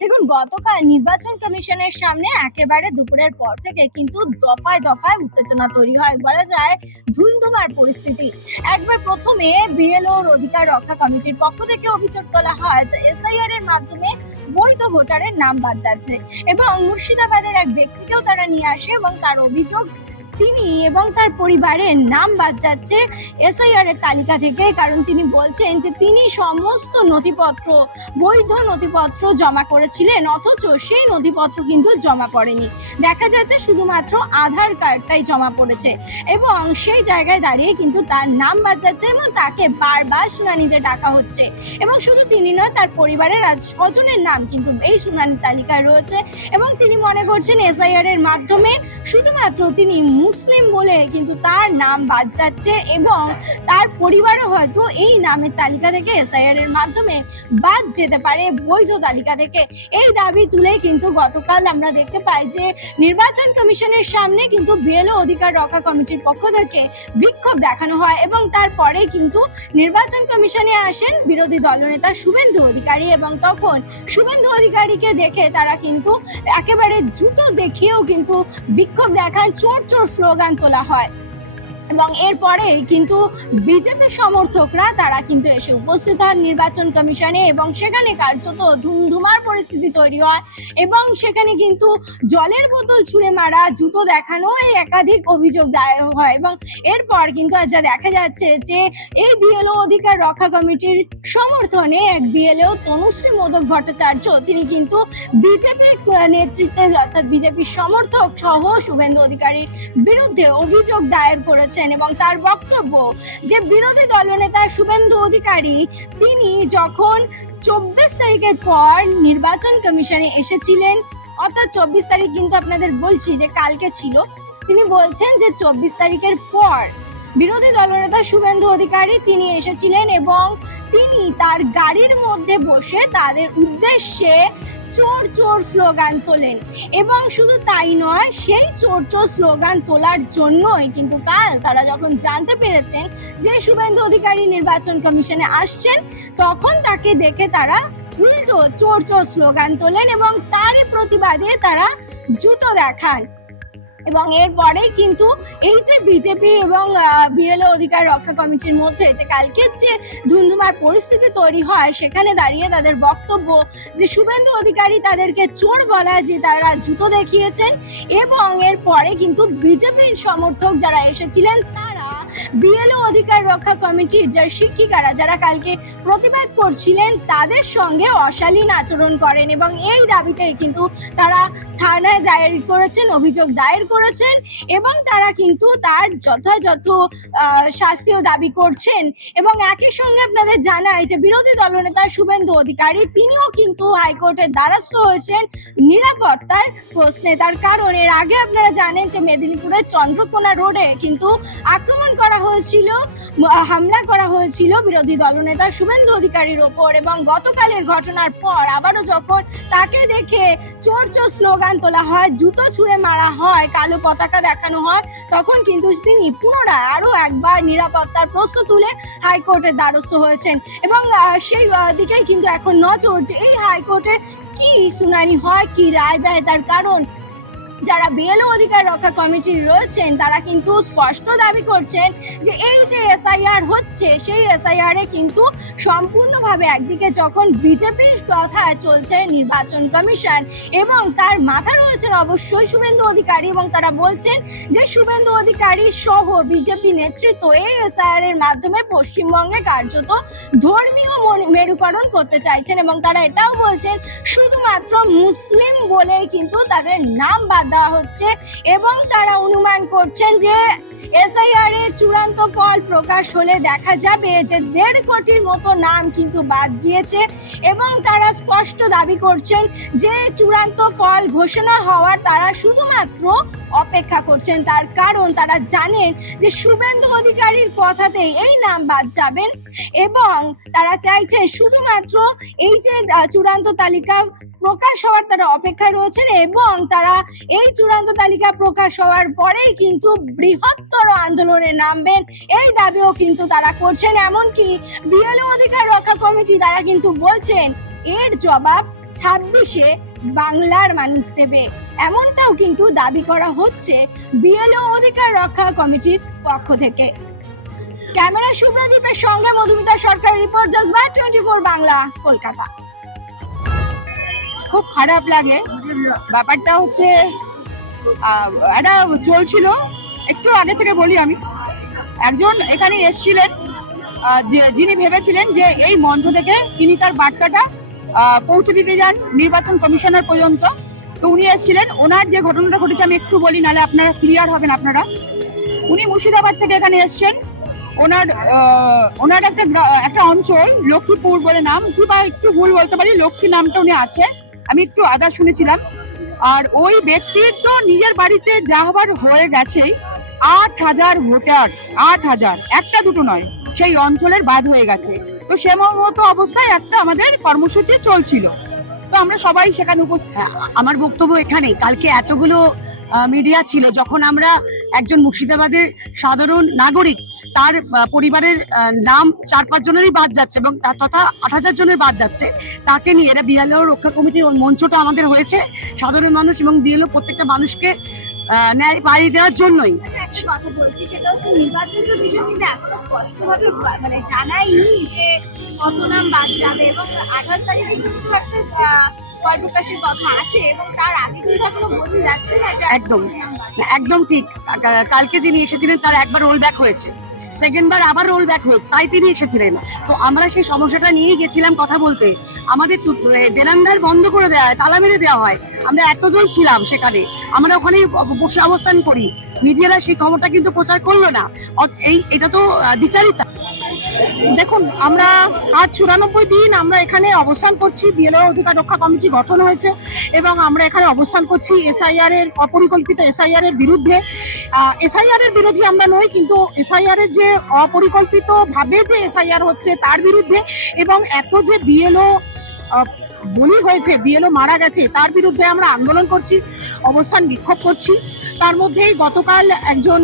দেখুন, গতকাল নির্বাচন কমিশনের সামনে একেবারে দুপুরের পর থেকে কিন্তু দফায় দফায় উত্তেজনা তৈরি হয়, বলা যায় ধুন্ধুমার পরিস্থিতি। একবার প্রথমে বিএলওর অধিকার রক্ষা কমিটির পক্ষ থেকে অভিযোগ তোলা হয় যে এসআইআর এর মাধ্যমে বৈধ ভোটারের নাম বাদ যাচ্ছে, এবং মুর্শিদাবাদের এক ব্যক্তিকেও তারা নিয়ে আসে এবং তার অভিযোগ তিনি এবং তার পরিবারের নাম বাদ যাচ্ছে এসআইআর এর তালিকা থেকে। কারণ তিনি বলছেন যে তিনি সমস্ত নথিপত্র, বৈধ নথিপত্র জমা করেছিলেন, অথচ সেই নথিপত্র কিন্তু জমা পড়েনি। দেখা যাচ্ছে শুধুমাত্র আধার কার্ডটাই জমা পড়েছে, এবং সেই জায়গায় দাঁড়িয়ে কিন্তু তার নাম বাদ যাচ্ছে এবং তাকে বারবার শুনানিতে ডাকা হচ্ছে। এবং শুধু তিনি নয়, তার পরিবারের আজ 6 জনের নাম কিন্তু এই শুনানির তালিকায় রয়েছে, এবং তিনি মনে করছেন এসআইআর এর মাধ্যমে শুধুমাত্র তিনি মুসলিম বলে কিন্তু তার নাম বাদ যাচ্ছে, এবং তার পরিবারও হয়তো এই নামের তালিকা থেকে এসআইআর এর মাধ্যমে বাদ যেতে পারে বৈধ তালিকা থেকে। এই দাবি তুলে কিন্তু গতকাল আমরা দেখতে পাই যে নির্বাচন কমিশনের সামনে কিন্তু বিএলও অধিকার রক্ষা কমিটির পক্ষ থেকে বিক্ষোভ দেখানো হয়, এবং তারপরে কিন্তু নির্বাচন কমিশনে আসেন বিরোধী দলনেতা শুভেন্দু অধিকারী, এবং তখন শুভেন্দু অধিকারীকে দেখে তারা কিন্তু একেবারে জুতো দেখিয়েও কিন্তু বিক্ষোভ দেখান, চোর চোর স্লোগান তোলা হয়। এবং এরপরে কিন্তু বিজেপি সমর্থকরা তারা কিন্তু এসে উপস্থিত হন নির্বাচন কমিশনে, এবং সেখানে কার্যত ধুমধুমার পরিস্থিতি তৈরি হয়, এবং সেখানে কিন্তু জলের বোতল ছুঁড়ে মারা, জুতো দেখানো, এই একাধিক অভিযোগ দায়ের হয়। এবং এরপর কিন্তু যা দেখা যাচ্ছে যে এই বিএলও অধিকার রক্ষা কমিটির সমর্থনে এক বিএলও তনুশ্রী মোদক ভট্টাচার্য তিনি কিন্তু বিজেপি নেতৃত্বের অর্থাৎ বিজেপির সমর্থক সহ শুভেন্দু অধিকারীর বিরুদ্ধে অভিযোগ দায়ের করেছেন। এবং তার বক্তব্য যে বিরোধী দলনেতা শুভেন্দু অধিকারী তিনি যখন 24 তারিখের পর নির্বাচন কমিশনে এসেছিলেন, অর্থাৎ 24 তারিখ কিন্তু আপনাদের বলছি যে কালকে ছিল, তিনি বলছেন যে 24 তারিখের পর বিরোধী দলনেতা শুভেন্দু অধিকারী তিনি এসেছিলেন, এবং তিনি তার গাড়ির মধ্যে বসে তাদের উদ্দেশ্যে চোর চোর স্লোগান তোলেন। এবং শুধু তাই নয়, সেই চোর চোর স্লোগান তোলার জন্যই কিন্তু কাল তারা যখন জানতে পেরেছেন যে শুভেন্দু অধিকারী নির্বাচন কমিশনে আসছেন, তখন তাকে দেখে তারা উল্টো চোর চোর স্লোগান তোলেন, এবং তারই প্রতিবাদে তারা জুতো দেখান। এবং এরপরেই কিন্তু এই যে বিজেপি এবং বিএলও অধিকার রক্ষা কমিটির মধ্যে যে কালকের যে ধুন্ধুমার পরিস্থিতি তৈরি হয়, সেখানে দাঁড়িয়ে তাদের বক্তব্য যে শুভেন্দু অধিকারী তাদেরকে চোর বলা, যে তারা জুতো দেখিয়েছেন। এবং এরপরে কিন্তু বিজেপির সমর্থক যারা এসেছিলেন তারা বিএলও অধিকার রক্ষা কমিটির যারা শিক্ষিকারা যারা কালকে প্রতিবাদ করছিলেন তাদের সঙ্গে অশালীন আচরণ করেন, এবং এই দাবিতে কিন্তু তারা থানায় দায়ের করেছেন, অভিযোগ দায়ের করেছেন, এবং তারা কিন্তু তার যথাযথ শাস্তিও দাবি করছেন। এবং একই সঙ্গে আপনাদের জানাই যে বিরোধী দলনেতা শুভেন্দু অধিকারী তিনিও কিন্তু হাইকোর্টের দ্বারস্থ হয়েছেন নিরাপত্তার প্রশ্নে। তার কারণ এর আগে আপনারা জানেন যে মেদিনীপুরের চন্দ্রকোনা রোডে কিন্তু আক্রমণ করা হয়েছিল, হামলা করা হয়েছিল বিরোধী দলনেতা শুভেন্দু অধিকারীর ওপর, এবং গতকালের ঘটনার পর আবারও যখন তাকে দেখে চোর চোর স্লোগান তোলা হয়, জুতো ছুঁড়ে মারা হয়, কালো পতাকা দেখানো হয়, তখন কিন্তু তিনি পুনরায় আরো একবার নিরাপত্তার প্রশ্ন তুলে হাইকোর্টের দ্বারস্থ হয়েছেন। এবং সেই দিকেই কিন্তু এখন নজর যে এই হাইকোর্টে কি শুনানি হয়, কি রায় দেয়। তার কারণ যারা বিএলও অধিকার রক্ষা কমিটির রয়েছেন তারা কিন্তু স্পষ্ট দাবি করছেন যে এই যে এসআইআর হচ্ছে, সেই এসআইআর এ কিন্তু সম্পূর্ণভাবে একদিকে যখন বিজেপির কথা চলছে নির্বাচন কমিশন, এবং তার মাথা রয়েছেন অবশ্যই শুভেন্দু অধিকারী, এবং তারা বলছেন যে শুভেন্দু অধিকারী সহ বিজেপি নেতৃত্ব এই এসআইআর এর মাধ্যমে পশ্চিমবঙ্গে কার্যত ধর্মীয় মেরুকরণ করতে চাইছেন, এবং তারা এটাও বলছেন শুধুমাত্র মুসলিম বলেই কিন্তু তাদের নাম বাদ দেওয়া হচ্ছে। এবং তারা অনুমান করছেন যে এসআইআর এর চূড়ান্ত ফল প্রকাশ হলে দেখা যাবে যে 1.5 কোটির মতো নাম কিন্তু বাদ গিয়েছে, এবং তারা স্পষ্ট দাবি করছেন যে চূড়ান্ত ফল ঘোষণা হওয়ার তারা শুধুমাত্র অপেক্ষা করছেন। তার কারণ তারা জানেন যে শুভেন্দু অধিকারীর কথাতেই এই নাম বাদ যাবেন, এবং তারা চাইছেন শুধুমাত্র এই যে চূড়ান্ত তালিকা প্রকাশ হওয়ার তারা অপেক্ষায় রয়েছেন, এবং তারা এই চূড়ান্ত তালিকা প্রকাশ হওয়ার পরেই কিন্তু বৃহত্তর আন্দোলনে নামবেন, এই দাবিও কিন্তু তারা করছেন। এমনকি বিএলও অধিকার রক্ষা কমিটি তারা কিন্তু বলছেন এর জবাব 26-এ বাংলার মানুষ দেবে, এমনটাও কিন্তু দাবি করা হচ্ছে বিএলও অধিকার রক্ষা কমিটির পক্ষ থেকে। ক্যামেরা শুভ্রদীপের সঙ্গে Madhumita Sarkar, report just by 24 Bangla, Kolkata. খুব খারাপ লাগে। ব্যাপারটা হচ্ছে এটা চলছিল একটু আগে থেকে বলি আমি। একজন এখানে এসেছিলেন যিনি ভেবেছিলেন যে এই মঞ্চ থেকে তিনি তার বার্তাটা পৌঁছে দিতে যান নির্বাচন কমিশনার পর্যন্ত। তো উনি এসেছিলেন, ওনার যে ঘটনাটা ঘটেছে আমি একটু বলি, নাহলে আপনারা ক্লিয়ার হবেন আপনারা। উনি মুর্শিদাবাদ থেকে এখানে এসছেন। ওনার একটা অঞ্চল লক্ষ্মীপুর বলে নাম, কিংবা একটু ভুল বলতে পারি, লক্ষ্মী নামটা উনি আছে, আমি একটু আদা শুনেছিলাম। আর ওই ব্যক্তির তো নিজের বাড়িতে যা হবার হয়ে গেছেই, 8,000 ভোটার, 8,000, একটা দুটো নয়, সেই অঞ্চলের বাদ হয়ে গেছে। তো সে মতো অবস্থায় একটা আমাদের কর্মসূচি চলছিল, তো আমরা সবাই সেখানে উপস্থিত। আমার বক্তব্য এখানে, কালকে এতগুলো মিডিয়া ছিল, যখন আমরা একজন মুর্শিদাবাদের সাধারণ নাগরিক, তার পরিবারের নাম 4-5 জনেরই বাদ যাচ্ছে এবং তথা 8,000 জনের বাদ যাচ্ছে, তাকে নিয়ে এরা বিএলও রক্ষা কমিটির মঞ্চটা আমাদের হয়েছে সাধারণ মানুষ এবং বিএলও প্রত্যেকটা মানুষকে ন্যায় পাইয়ে দেওয়ার জন্যই। একটা কথা বলছি, সেটা হচ্ছে নির্বাচন কমিশন কিন্তু এখনো স্পষ্টভাবে মানে জানায়নি যে কত নাম বাদ যাবে, এবং 28 তারিখে কিন্তু একটা ফল প্রকাশের কথা আছে, এবং তার আগে কিন্তু এখনো বোঝা যাচ্ছে না যে একদম ঠিক। কালকে যিনি এসেছিলেন তার একবার রোল ব্যাক হয়েছে, সেকেন্ড বার আবার রোল ব্যাক হয়েছে, তাই তিনি এসেছিলেন। তো আমরা সেই সমস্যাটা নিয়ে গেছিলাম কথা বলতে। আমাদের দেনান্দার বন্ধ করে দেওয়া হয়, তালা মেরে দেওয়া হয়। আমরা এতজন ছিলাম সেখানে, আমরা ওখানেই বসে অবস্থান করি। মিডিয়ারা সেই খবরটা কিন্তু প্রচার করলো না। এটা তো দ্বিচারিতা। দেখুন, আমরা আজ 94 দিন আমরা এখানে অবস্থান করছি। বিএলও অধিকার রক্ষা কমিটি গঠন হয়েছে এবং আমরা এখানে অবস্থান করছি এসআইআর এর, অপরিকল্পিত এসআইআর এর বিরুদ্ধে। এসআইআর এর বিরোধী আমরা নই, কিন্তু এসআইআর এর যে অপরিকল্পিত ভাবে যে এসআইআর হচ্ছে তার বিরুদ্ধে, এবং এত যে বিএলও বলি হয়েছে, বিএলও মারা গেছে, তার বিরুদ্ধে আমরা আন্দোলন করছি, অবস্থান বিক্ষোভ করছি। তার মধ্যেই গতকাল একজন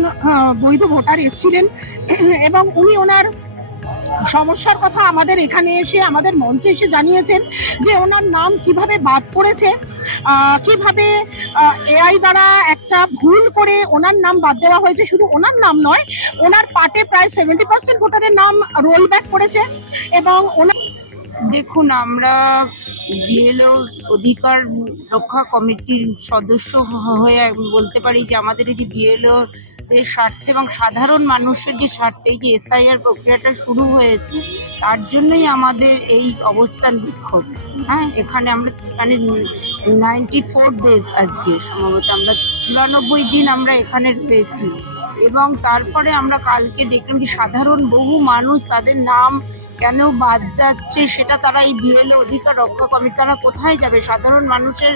বৈধ ভোটার এসেছিলেন এবং উনি ওনার সমস্যার কথা আমাদের এখানে এসে, আমাদের মঞ্চে এসে জানিয়েছেন যে ওনার নাম কিভাবে বাদ পড়েছে, কিভাবে এআই দ্বারা একটা ভুল করে ওনার নাম বাদ দেওয়া হয়েছে। শুধু ওনার নাম নয়, ওনার পার্টে প্রায় 70% ভোটারের নাম রোল ব্যাক করেছে। এবং দেখুন, আমরা বিএলও অধিকার রক্ষা কমিটির সদস্য হয়ে বলতে পারি যে আমাদের এই যে বিএলও দের স্বার্থে এবং সাধারণ মানুষের যে স্বার্থে এই যে এসআইআর প্রক্রিয়াটা শুরু হয়েছে, তার জন্যই আমাদের এই অবস্থান বিক্ষোভ। হ্যাঁ, এখানে আমরা মানে 94 ডেজ, আজকে সম্ভবত আমরা 94 দিন আমরা এখানে রয়েছি। এবং তারপরে আমরা কালকে দেখলাম যে সাধারণ বহু মানুষ, তাদের নাম কেন বাদ যাচ্ছে সেটা তারা এই বিএলও অধিকার রক্ষা কমিটি, তারা কোথায় যাবে? সাধারণ মানুষের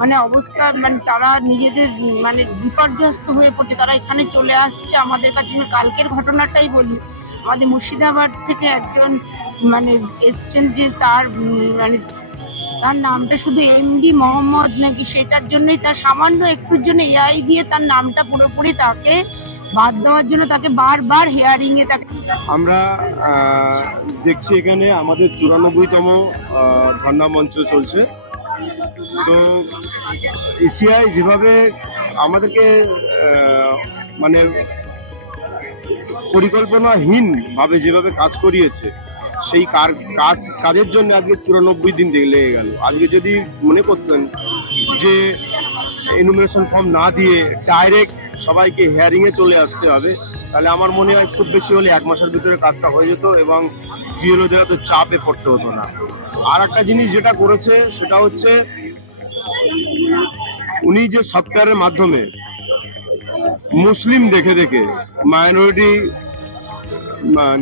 মানে অবস্থা, মানে তারা নিজেদের মানে বিপর্যস্ত হয়ে পড়ছে, তারা এখানে চলে আসছে আমাদের কাছে। কালকের ঘটনাটাই বলি, আমাদের মুর্শিদাবাদ থেকে একজন মানে এসছেন, যে তার মানে তার নামটা শুধু এমডি মোহাম্মদ নাকি, সেটার জন্যই, তার সামান্য একটুর জন্য এআই দিয়ে তার নামটা পুরোপুরি তাকে বাদ দেওয়ার জন্য তাকে বারবার হিয়ারিং এ তাকে। আমরা দেখছি এখানে আমাদের 94তম ধর্ণা মঞ্চ চলছে। তো এসিআই যেভাবে আমাদেরকে মানে পরিকল্পনাহীন ভাবে যেভাবে কাজ করিয়েছে, সেই কাজের জন্য আজকে 94 দিন লেগে গেল। আজকে যদি মনে করতেন যে এনুমারেশন ফর্ম না দিয়ে ডাইরেক্ট সবাইকে হিয়ারিং এ চলে আসতে হবে, তাহলে আমার মনে হয় খুব বেশি হলে 1 মাসের ভিতরে কাজটা হয়ে যেত এবং বিএলওদের তো চাপে পড়তে হতো না। আর একটা জিনিস যেটা করেছে সেটা হচ্ছে, উনি যে সফটওয়্যারের মাধ্যমে মুসলিম দেখে দেখে, মাইনরিটি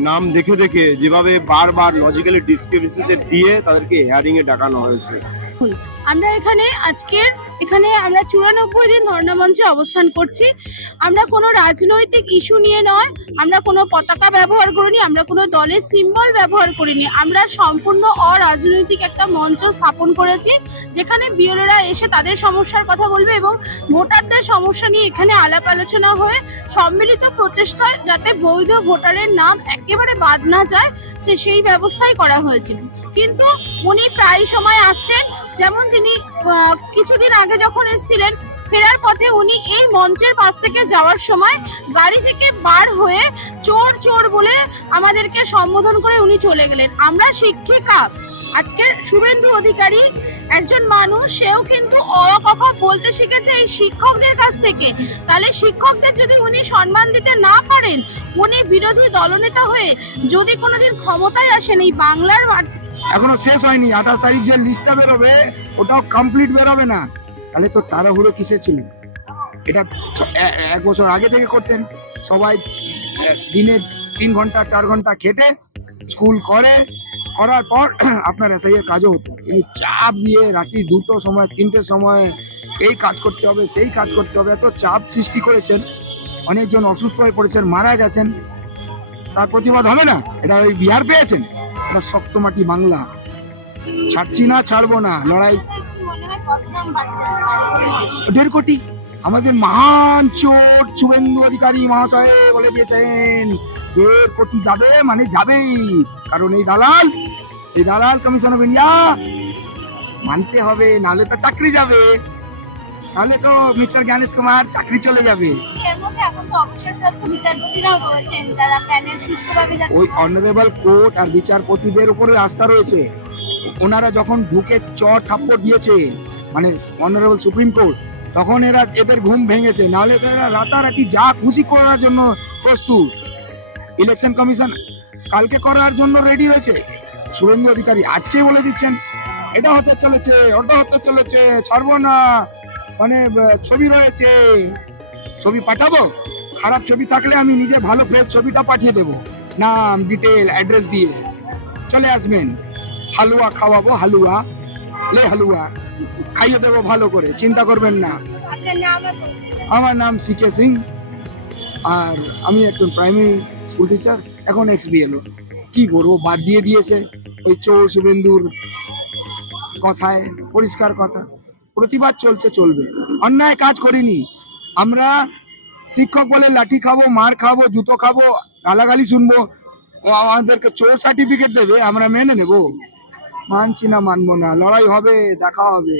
নাম দেখে দেখে যেভাবে বারবার লজিক্যালি ডিসক্রিপেন্সিতে দিয়ে তাদেরকে হিয়ারিং এ ডাকানো হয়েছে। আমরা এখানে আমরা 94 দিন ধর্ণা মঞ্চে অবস্থান করছি। আমরা কোনো রাজনৈতিক ইস্যু নিয়ে নয়, আমরা কোনো পতাকা ব্যবহার করিনি, আমরা কোনো দলের সিম্বল ব্যবহার করিনি। আমরা সম্পূর্ণ অরাজনৈতিক একটা মঞ্চ স্থাপন করেছি, যেখানে বিএলওরা এসে তাদের সমস্যার কথা বলবে এবং ভোটারদের সমস্যা নিয়ে এখানে আলাপ আলোচনা হয়ে সম্মিলিত প্রচেষ্টায় যাতে বৈধ ভোটারের নাম একেবারে বাদ না যায়, যে সেই ব্যবস্থাই করা হয়েছিল। কিন্তু উনি প্রায় সময় আসছেন, যেমন তিনি কিছুদিন আগে যখন এসেছিলেন, ফেরার পথে উনি এই মঞ্চের পাশ থেকে যাওয়ার সময় গাড়ি থেকে বার হয়ে চোর চোর বলে আমাদেরকে সম্বোধন করে উনি চলে গেলেন। আমরা শিক্ষিকা, আজকে শুভেন্দু অধিকারী একজন মানুষ, সেও কিন্তু অ ক খ বলতে শিখেছে এই শিক্ষকদের কাছ থেকে। তাহলে শিক্ষকদের যদি উনি সম্মান দিতে না পারেন, উনি বিরোধী দলনেতা হয়ে যদি কোনোদিন ক্ষমতায় আসেন এই বাংলার এখনো শেষ হয়নি, 28 তারিখ যে লিস্টটা বেরোবে ওটাও কমপ্লিট বেরোবে না, তাহলে তো তাড়াহুড়ো কিসের ছিল? এটা এক বছর আগে থেকে করতেন সবাই, দিনে 3 ঘন্টা 4 ঘন্টা খেটে স্কুল করার পর আপনার এসআই এর কাজও হতো। কিন্তু চাপ দিয়ে রাত্রি 2টোর সময় 3টের সময় এই কাজ করতে হবে সেই কাজ করতে হবে, এত চাপ সৃষ্টি করেছেন, অনেকজন অসুস্থ হয়ে পড়েছেন, মারা গেছেন। তার প্রতিবাদ হবে না? এটা ওই বিহার পেয়েছেন? এটা শক্ত মাটি বাংলা, ছাড়ছি না, ছাড়বো না, লড়াই। মনে হয় কত দাম পাচ্ছে? 1.5 কোটি আমাদের মহান চোট শুভেন্দু অধিকারী মহাশয় বলে দিয়েছেন, 1.5 কোটি যাবে মানে যাবেই, কারণ এই দালাল কমিশন অফ ইন্ডিয়া মানতে হবে, নাহলে তো চাকরি যাবে, তাহলে তো মিস্টার জ্ঞানেশ কুমার চাকরি চলে যাবে। এর মধ্যে এখন তো অবসরপ্রাপ্ত বিচারপতিরাও রয়েছেন যারা প্যানেল সুষ্ঠুভাবে ওই অনারেবল কোর্ট আর বিচারপতিদের উপরে আস্থা রয়েছে। ওনারা যখন ঢুকে চর থাপ্পড় দিয়েছে, মানে অনারেবল সুপ্রিম কোর্ট, তখন এদের ঘুম ভেঙেছে, নাহলে তো এরা রাতারাতি যা খুশি করার জন্য প্রস্তুত। ইলেকশন কমিশন কালকে করার জন্য রেডি হয়েছে, শুভেন্দু অধিকারী আজকে বলে দিচ্ছেন এটা হতে চলেছে, ওটা হতে চলেছে, ছাড়বো না, মানে ছবি রয়েছে, ছবি পাঠাবো, খারাপ ছবি থাকলে আমি নিজে ভালো ফ্রেশ ছবিটা পাঠিয়ে দেবো, নাম ডিটেল অ্যাড্রেস দিয়ে চলে আসবেন, হালুয়া খাওয়াবো, হালুয়া খাইয়ে দেবো ভালো করে, চিন্তা করবেন না। আপনার নাম আর পরিচয়? আমার নাম সিকে সিং, আর আমি একজন প্রাইমারি স্কুল টিচার, এখন এক্স-বিএলও। কি করবো, বাদ দিয়ে দিয়েছে ওই চোর শুভেন্দুর কথায়, পরিষ্কার কথা। প্রতিবাদ চলবে, অন্যায় কাজ করিনি আমরা। শিক্ষক বলে লাঠি খাবো, মার খাবো, জুতো খাবো, গালাগালি শুনবো, ও আমাদেরকে চোর সার্টিফিকেট দেবে, আমরা মেনে নেব? মানছি না, মানবো না, লড়াই হবে, দেখা হবে।